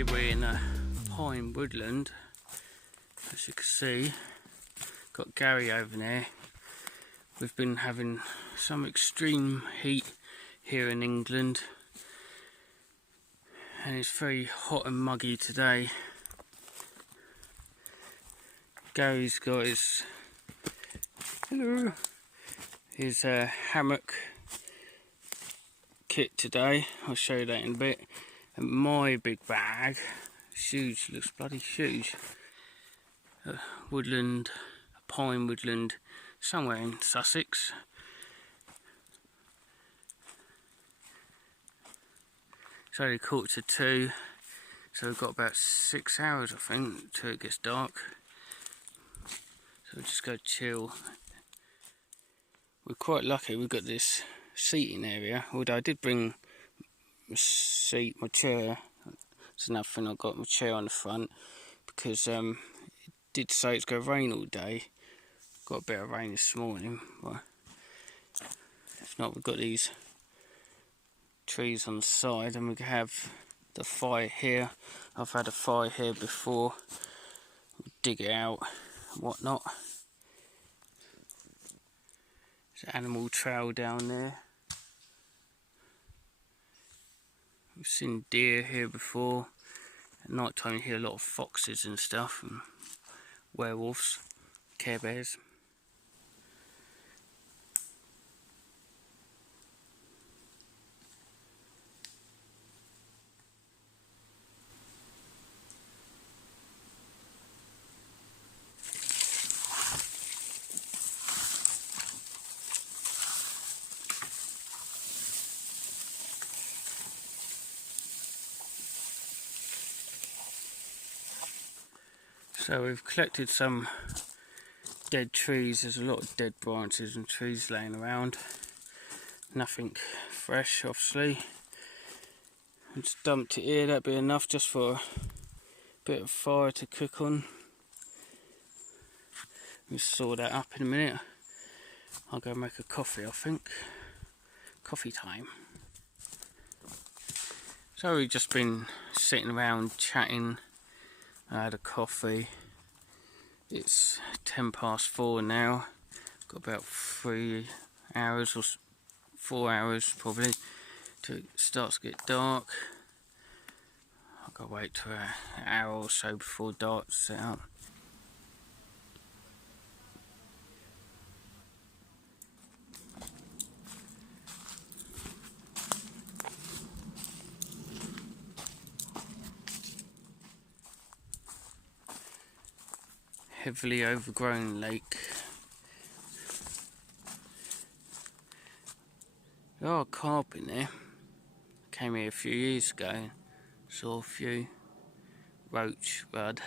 Here we're in a pine woodland, as you can see. Got Gary over there. We've been having some extreme heat here in England, and it's very hot and muggy today. Gary's got his hammock kit today. I'll show you that in a bit. And my big bag, it's huge, looks bloody huge. Woodland, a pine woodland, somewhere in Sussex. It's only 1:45, so we've got about 6 hours, I think, till it gets dark. So we'll just go chill. We're quite lucky, we've got this seating area, although I did bring my seat, my chair. It's another thing, I've got my chair on the front, because it did say it's going to rain all day. Got a bit of rain this morning, but if not, we've got these trees on the side, and we can have the fire here. I've had a fire here before. We'll dig it out and whatnot. There's an animal trail down there. We've seen deer here before. At night time you hear a lot of foxes and stuff, and werewolves, Care Bears. So we've collected some dead trees. There's a lot of dead branches and trees laying around. Nothing fresh, obviously. I just dumped it here. That'd be enough just for a bit of fire to cook on. We'll saw that up in a minute. I'll go make a coffee, I think. Coffee time. So we've just been sitting around chatting. I had a coffee. It's 4:10 now. Got about 3 hours or 4 hours probably till it starts to get dark. I've got to wait till an hour or so before dark to set up. Heavily overgrown lake. There are carp in there. Came here a few years ago. Saw a few. Roach, rudd.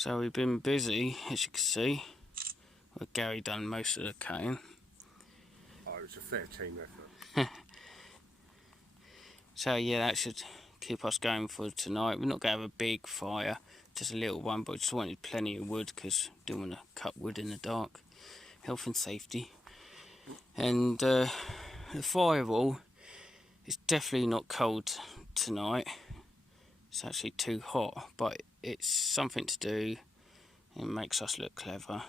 So we've been busy, as you can see. Well, Gary done most of the cutting. Oh, it was a fair team effort. So yeah, that should keep us going for tonight. We're not going to have a big fire, just a little one, but just wanted plenty of wood because I didn't want to cut wood in the dark. Health and safety. And the firewall is definitely not cold tonight. It's actually too hot, but it's something to do. It makes us look clever.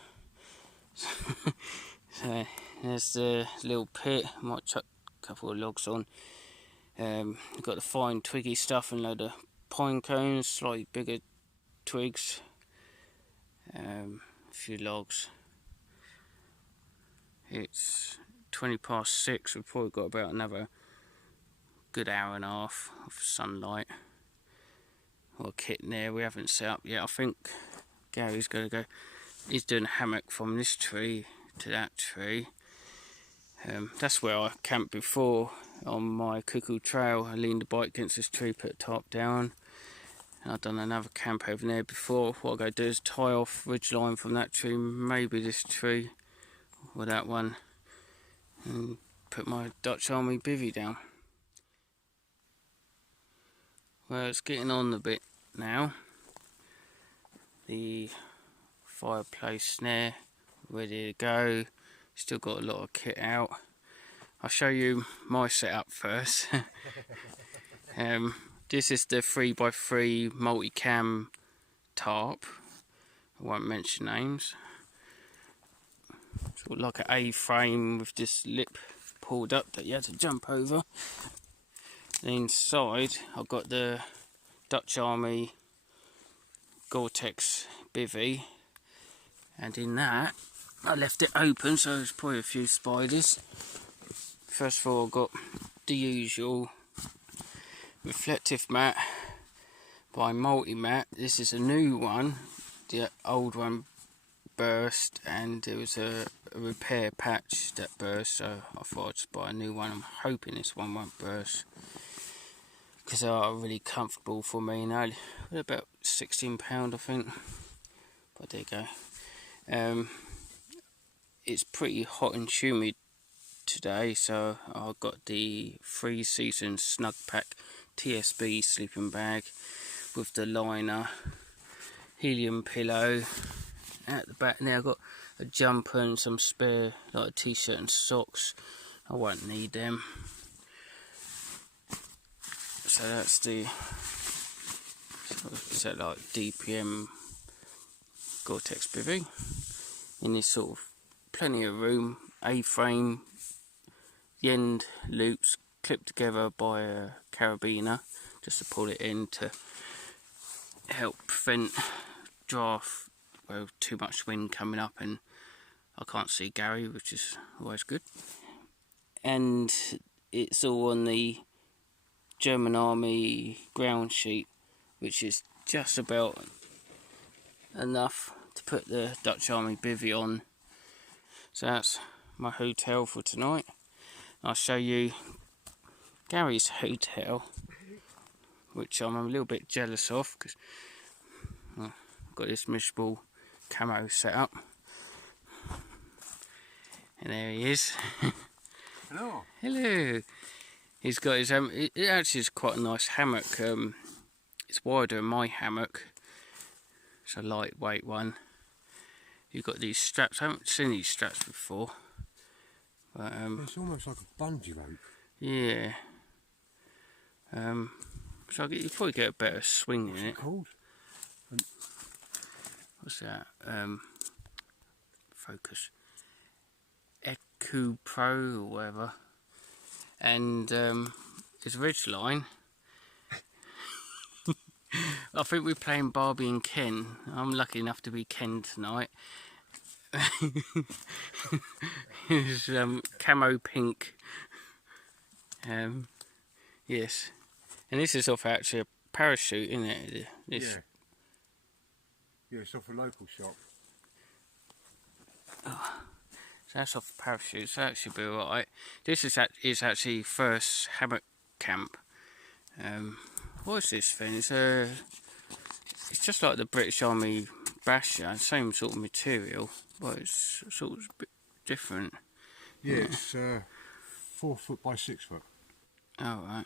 So there's the little pit. Might chuck a couple of logs on. We've got the fine twiggy stuff and a load of pine cones, slightly bigger twigs, a few logs. It's 6:20. We've probably got about another good hour and a half of sunlight. Got a kit in there we haven't set up yet. I think Gary's going to go. He's doing a hammock from this tree to that tree. That's where I camped before on my cuckoo trail. I leaned the bike against this tree, put the tarp down. And I've done another camp over there before. What I'm going to do is tie off ridgeline from that tree, maybe this tree or that one, and put my Dutch Army bivvy down. Well, it's getting on a bit now. The fireplace snare ready to go. Still got a lot of kit out. I'll show you my setup first. This is the 3x3 multicam tarp. I won't mention names. Sort of like an A-frame with this lip pulled up that you had to jump over. And inside I've got the Dutch Army Gore-Tex bivvy, and in that I left it open, so there's probably a few spiders. First of all, I've got the usual reflective mat by Multimat. This is a new one. The old one burst and there was a repair patch that burst, so I thought I'd just buy a new one. I'm hoping this one won't burst because they are really comfortable for me now. They're about £16 I think, but there you go. It's pretty hot and humid today, so I've got the 3 Seasons Snug Pack TSB sleeping bag with the liner, helium pillow. At the back now I've got a jumper and some spare like a t-shirt and socks. I won't need them. So that's the, is that like DPM Gore-Tex bivvy. In this sort of plenty of room, A-frame, the end loops clipped together by a carabiner just to pull it in to help prevent draft, well, too much wind coming up, and I can't see Gary, which is always good. And it's all on the German Army ground sheet, which is just about enough to put the Dutch Army bivvy on. So that's my hotel for tonight. I'll show you Gary's hotel, which I'm a little bit jealous of because I've got this miserable camo set up. And there he is. Hello. Hello. He's got his it actually is quite a nice hammock. It's wider than my hammock. It's a lightweight one. You've got these straps. I haven't seen these straps before. But it's almost like a bungee rope. Yeah. So you probably get a better swing in it. What's it called? What's that? Focus. Echo Pro or whatever. And it's Ridgeline. I think we're playing Barbie and Ken. I'm lucky enough to be Ken tonight. It's camo pink. Yes. And this is off actually a parachute, isn't it? This. Yeah, it's off a local shop. Oh, so that's off a parachute, so that should be alright. This is actually first hammock camp. What is this thing? It's just like the British Army basher, same sort of material, but it's sort of a bit different. Yeah, it's 4 foot by 6 foot. Oh, right.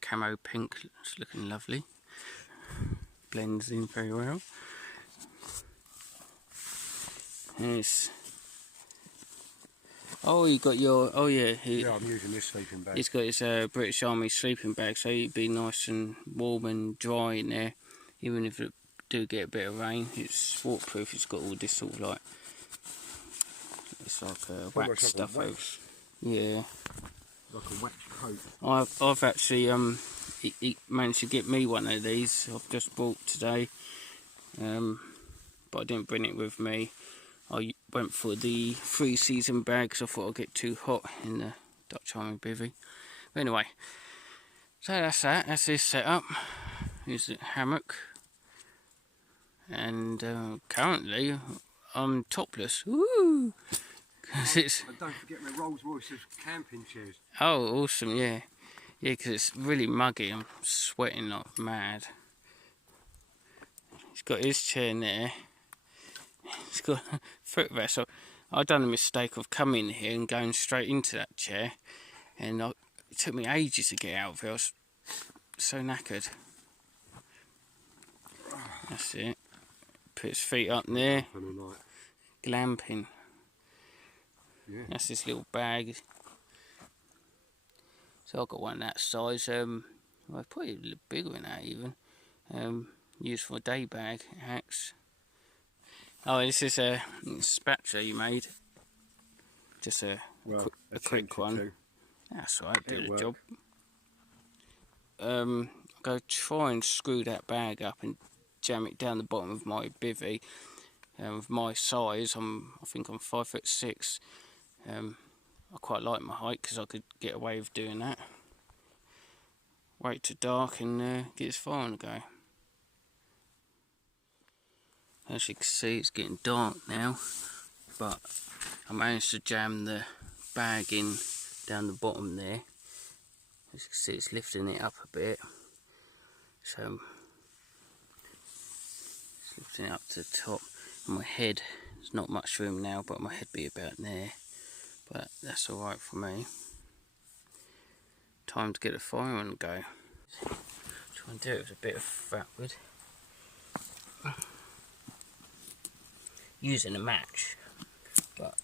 Camo pink, it's looking lovely. Blends in very well. Yes. Oh, you got your. Oh, yeah. Yeah, I'm using this sleeping bag. He's got his British Army sleeping bag, so you'd be nice and warm and dry in there, even if it do get a bit of rain. It's waterproof. It's got all this sort of like. It's like wax stuff over. Yeah. Like a wax coat. I've actually he managed to get me one of these. I've just bought today, but I didn't bring it with me. I went for the 3-season bag because I thought I'd get too hot in the Dutch Army bivvy. But anyway, so that's that. That's this setup. Here's the hammock, and currently I'm topless. Woo! Cause it's. And don't forget my Rolls Royce's camping chairs. Oh, awesome! Yeah, yeah, because it's really muggy. I'm sweating like mad. He's got his chair in there. He's got a footrest. So I done a mistake of coming here and going straight into that chair, and it took me ages to get out of it. I was so knackered. That's it. Put his feet up there. Glamping. Yeah. That's this little bag. So I've got one that size. Well, probably a little bigger than that even. Used for a day bag. Hacks. Oh, this is a spatula you made. Just a quick one. That's alright, do the job. I'm going to try and screw that bag up and jam it down the bottom of my bivvy. With my size, I think I'm 5'6". I quite like my height because I could get away with doing that. Wait till dark and get this fire on the go. As you can see, it's getting dark now, but I managed to jam the bag in down the bottom there. As you can see, it's lifting it up a bit, so it's lifting it up to the top. And my head, there's not much room now, but my head be about there, but that's alright for me. Time to get the fire on the go. Try and do it with a bit of fat wood. Using a match, but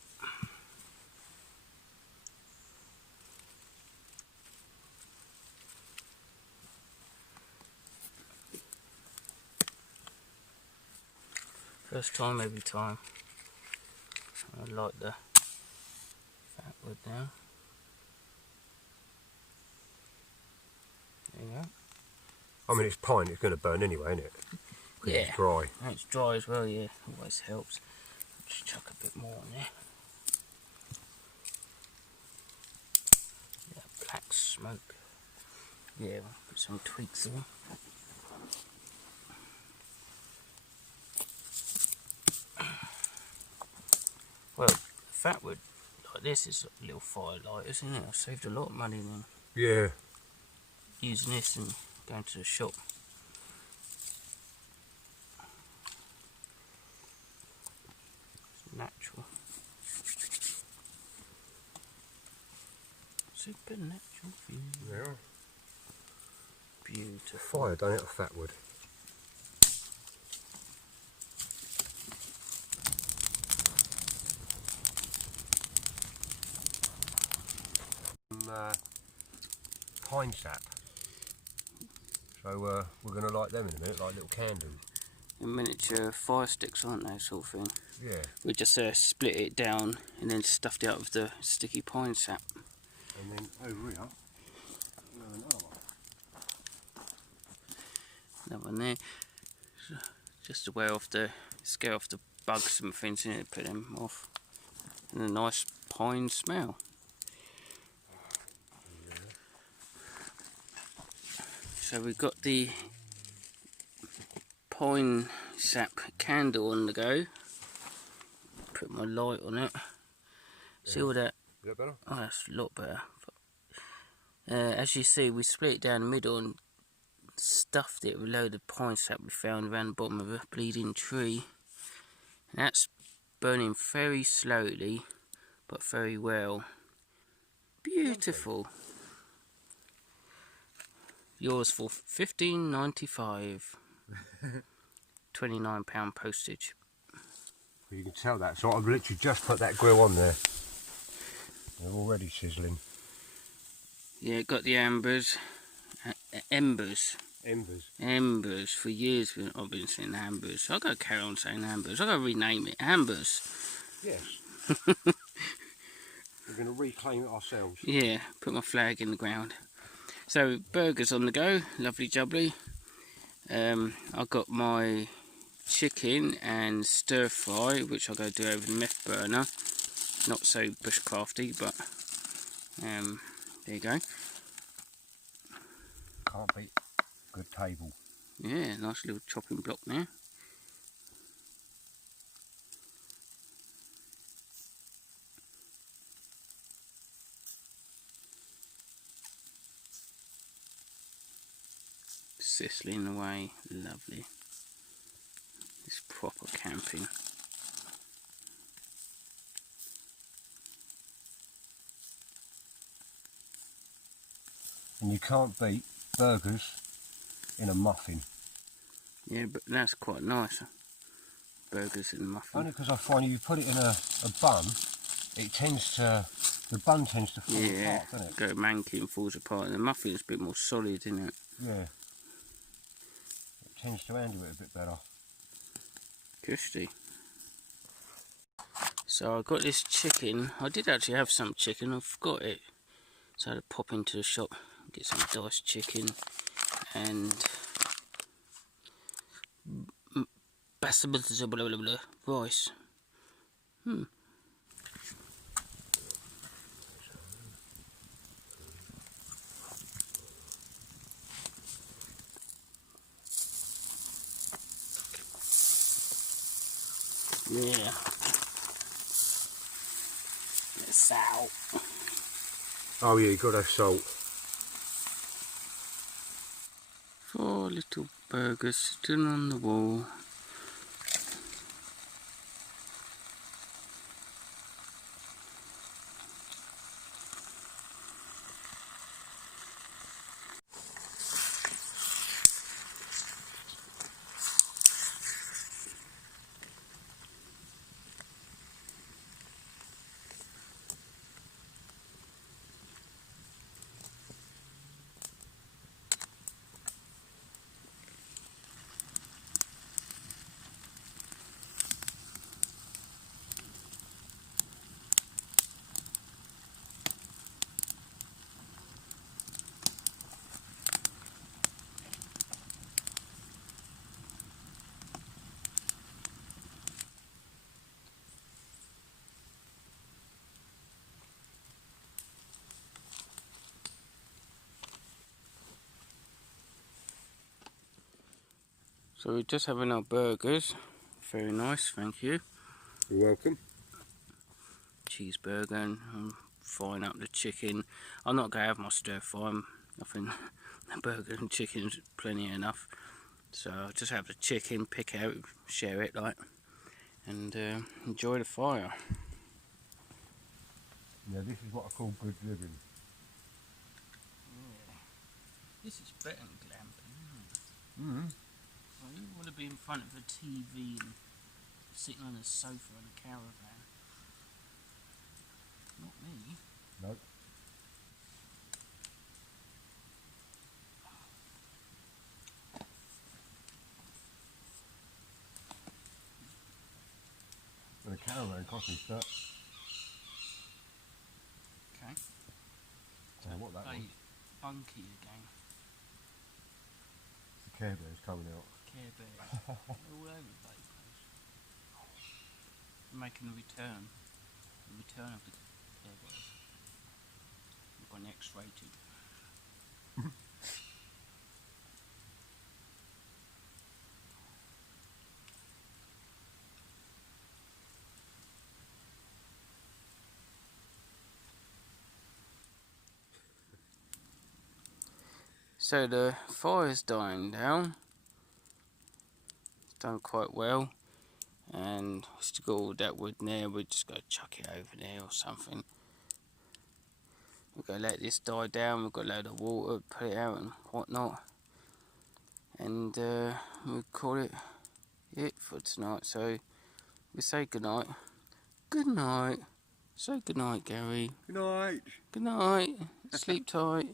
first time every time. I like the fat wood now. There you go. I mean, it's pine, it's going to burn anyway, isn't it? Yeah. It's dry. And it's dry as well, yeah. Always helps. Just chuck a bit more in there. Yeah, black smoke. Yeah, we'll put some twigs in. Well, fat wood like this is a little firelight, isn't it? I've saved a lot of money then. Yeah. Using this and going to the shop. It's natural. Super natural view. Yeah. Beautiful. Fire done it of fat wood. Pine sap. So we're going to light them in a minute, like little candles. Miniature fire sticks, aren't they, sort of thing? Yeah. We just split it down and then stuffed it up with the sticky pine sap. And then over here, Another one there. Just to wear off scare off the bugs and things in it, put them off. And a nice pine smell. So we've got the pine sap candle on the go. Put my light on it. See all that? Is that better? Oh, that's a lot better. As you see, we split it down the middle and stuffed it with a load of pine sap we found around the bottom of a bleeding tree. And that's burning very slowly, but very well. Beautiful. Yours for $15.95. £29 postage. You can tell that. So I've literally just put that grill on there. They're already sizzling. Yeah, got the embers. Embers. Embers. For years I've been saying ambers. I've got to carry on saying ambers. I've got to rename it ambers. Yes. We're going to reclaim it ourselves. Yeah, put my flag in the ground. So, burgers on the go. Lovely jubbly. I've got my chicken and stir fry, which I'll go do over the meth burner. Not so bushcrafty, but there you go. Can't beat good table. Yeah, nice little chopping block there. Sizzling away, lovely. It's proper camping. And you can't beat burgers in a muffin. Yeah, but that's quite nice. Burgers in a muffin. Only because I find you put it in a bun, it tends to, the bun tends to fall apart, doesn't it? Go manky and falls apart, and the muffin's a bit more solid, isn't it? Yeah. It tends to handle it a bit better. Christy. So I got this chicken. I did actually have some chicken, I forgot it. So I had to pop into the shop, get some diced chicken and basmati rice. Yeah. Salt. Oh yeah, you got to have salt. 4 little burgers sitting on the wall. So we're just having our burgers. Very nice, thank you. You're welcome. Cheeseburger, and I'm frying up the chicken. I'm not going to have my stir fry. I think the burger and chicken's plenty enough. So I'll just have the chicken, pick out, share it like, and enjoy the fire. Yeah, this is what I call good living. Yeah. This is better than glamping, isn't it? Well, you want to be in front of a TV and sitting on a sofa in a caravan. Not me. Nope. Well, the caravan cost me that. Okay. I don't know what that was. Bunky again. The Care Bear's coming out. Care Bears. All over the place. Making a return. The return of the Care Bears. We've gone X-rated. So the fire's dying down. It's done quite well. And we still got all that wood in there. We're just going to chuck it over there or something. We're going to let this die down. We've got a load of water, put it out and whatnot. And we'll call it for tonight. So we say goodnight. Good night. Say good night, Gary. Good night. Good night. Sleep tight.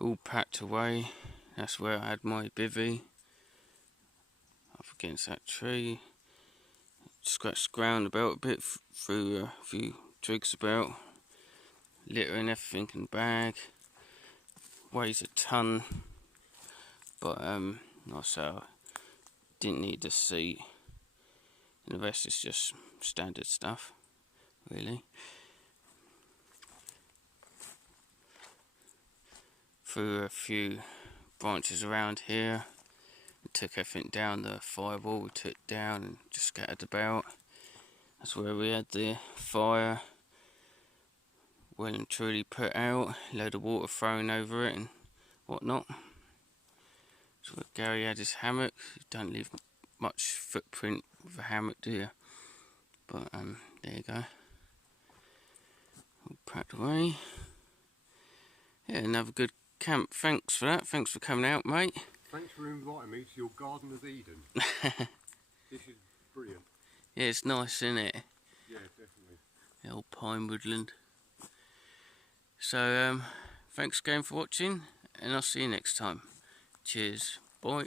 All packed away. That's where I had my bivvy. Up against that tree. Scratched the ground about a bit, threw a few twigs about. Littering everything in the bag. Weighs a ton. But also didn't need the seat. And the rest is just standard stuff, really. Threw a few branches around here. We took everything down, the firewall we took down and just scattered about. That's where we had the fire well and truly put out. A load of water thrown over it and whatnot. That's where Gary had his hammock. You don't leave much footprint with a hammock, do you? But there you go. All packed away. Yeah, another good camp. Thanks for that. Thanks for coming out, mate. Thanks for inviting me to your Garden of Eden. This is brilliant. Yeah, it's nice, isn't it? Yeah, definitely. The old pine woodland. So, thanks again for watching, and I'll see you next time. Cheers. Bye.